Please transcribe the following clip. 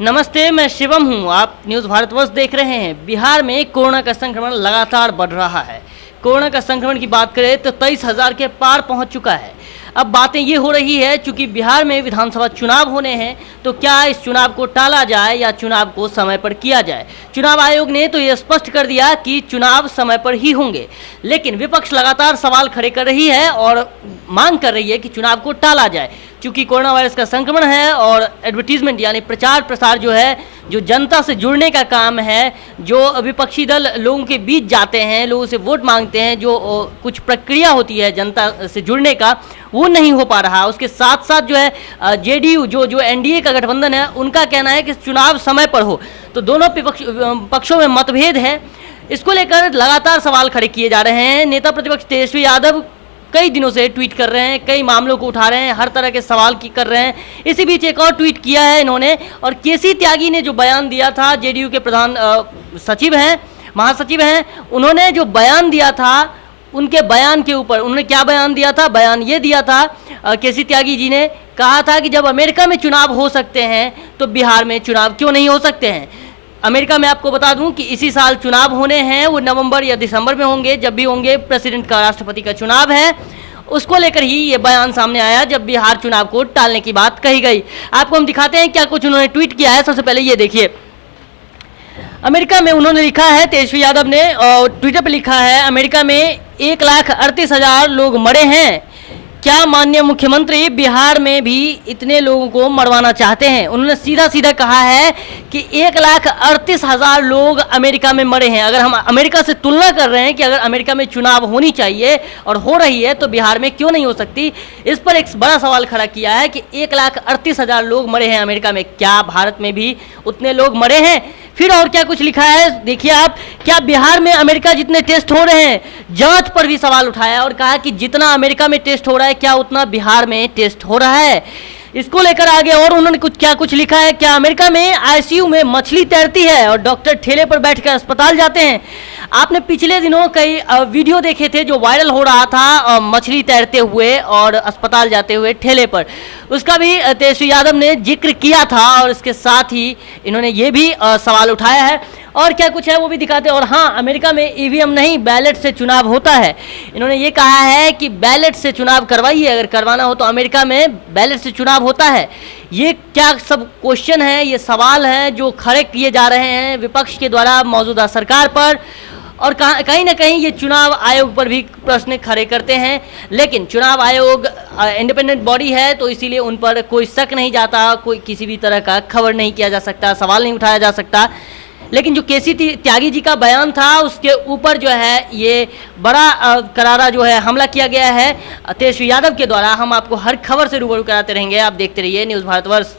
नमस्ते, मैं शिवम हूं। आप न्यूज़ भारतवर्ष देख रहे हैं। बिहार में कोरोना का संक्रमण लगातार बढ़ रहा है। कोरोना का संक्रमण की बात करें तो 23,000 के पार पहुंच चुका है। अब बातें ये हो रही है, चूंकि बिहार में विधानसभा चुनाव होने हैं, तो क्या इस चुनाव को टाला जाए या चुनाव को समय पर किया जाए। चुनाव आयोग ने तो ये स्पष्ट कर दिया कि चुनाव समय पर ही होंगे, लेकिन विपक्ष लगातार सवाल खड़े कर रही है और मांग कर रही है कि चुनाव को टाला जाए। चूंकि कोरोना वायरस का संक्रमण है और एडवर्टीजमेंट यानी प्रचार प्रसार जो है, जो जनता से जुड़ने का काम है, जो विपक्षी दल लोगों के बीच जाते हैं, लोगों से वोट मांगते हैं, जो कुछ प्रक्रिया होती है जनता से जुड़ने का, वो नहीं हो पा रहा। उसके साथ साथ जो है जेडीयू जो एनडीए का गठबंधन है, उनका कहना है कि चुनाव समय पर हो। तो दोनों पक्षों में मतभेद है। इसको लेकर लगातार सवाल खड़े किए जा रहे हैं। नेता प्रतिपक्ष तेजस्वी यादव कई दिनों से ट्वीट कर रहे हैं, कई मामलों को उठा रहे हैं, हर तरह के सवाल कर रहे हैं। इसी बीच एक और ट्वीट किया है इन्होंने, और केसी त्यागी ने जो बयान दिया था, जेडीयू के प्रधान सचिव हैं, महासचिव हैं, उन्होंने जो बयान दिया था, उनके बयान के ऊपर उन्होंने क्या बयान दिया था? बयान ये दिया था, केसी त्यागी जी ने कहा था कि जब अमेरिका में चुनाव हो सकते हैं तो बिहार में चुनाव क्यों नहीं हो सकते हैं। अमेरिका में आपको बता दूं कि इसी साल चुनाव होने हैं, वो नवंबर या दिसंबर में होंगे, जब भी होंगे। प्रेसिडेंट का, राष्ट्रपति का चुनाव है, उसको लेकर ही ये बयान सामने आया जब बिहार चुनाव को टालने की बात कही गई। आपको हम दिखाते हैं क्या कुछ उन्होंने ट्वीट किया है। सबसे पहले ये देखिए, अमेरिका में उन्होंने लिखा है, तेजस्वी यादव ने ट्विटर पर लिखा है, अमेरिका में 1,38,000 लोग मरे हैं। क्या माननीय मुख्यमंत्री बिहार में भी इतने लोगों को मरवाना चाहते हैं? उन्होंने सीधा सीधा कहा है कि 1,38,000 लोग अमेरिका में मरे हैं। अगर हम अमेरिका से तुलना कर रहे हैं कि अगर अमेरिका में चुनाव होनी चाहिए और हो रही है, तो बिहार में क्यों नहीं हो सकती, इस पर एक बड़ा सवाल खड़ा किया है कि 1,38,000 लोग मरे हैं अमेरिका में, क्या भारत में भी उतने लोग मरे हैं? फिर और क्या कुछ लिखा है, देखिए आप, क्या बिहार में अमेरिका जितने टेस्ट हो रहे हैं, जांच पर भी सवाल उठाया और कहा कि जितना अमेरिका में टेस्ट हो रहा है, क्या उतना बिहार में टेस्ट हो रहा है। इसको लेकर आगे और उन्होंने कुछ लिखा है, क्या अमेरिका में आईसीयू में मछली तैरती है और डॉक्टर ठेले पर बैठकर अस्पताल जाते हैं। आपने पिछले दिनों कई वीडियो देखे थे जो वायरल हो रहा था, मछली तैरते हुए और अस्पताल जाते हुए ठेले पर, उसका भी तेजस्वी यादव ने जिक्र किया था। और इसके साथ ही इन्होंने ये भी सवाल उठाया है, और क्या कुछ है वो भी दिखाते हैं। और हाँ, अमेरिका में ईवीएम नहीं, बैलेट से चुनाव होता है। इन्होंने ये कहा है कि बैलेट से चुनाव करवाइए, अगर करवाना हो तो अमेरिका में बैलेट से चुनाव होता है। ये क्या सब क्वेश्चन है, ये सवाल हैं जो खड़े किए जा रहे हैं विपक्ष के द्वारा मौजूदा सरकार पर, और कहीं ना कहीं ये चुनाव आयोग पर भी प्रश्न खड़े करते हैं। लेकिन चुनाव आयोग इंडिपेंडेंट बॉडी है, तो इसीलिए उन पर कोई शक नहीं जाता, कोई किसी भी तरह का खबर नहीं किया जा सकता, सवाल नहीं उठाया जा सकता। लेकिन जो केसी त्यागी जी का बयान था, उसके ऊपर जो है ये बड़ा करारा जो है हमला किया गया है तेजस्वी यादव के द्वारा। हम आपको हर खबर से रूबरू कराते रहेंगे। आप देखते रहिए न्यूज़ भारतवर्ष।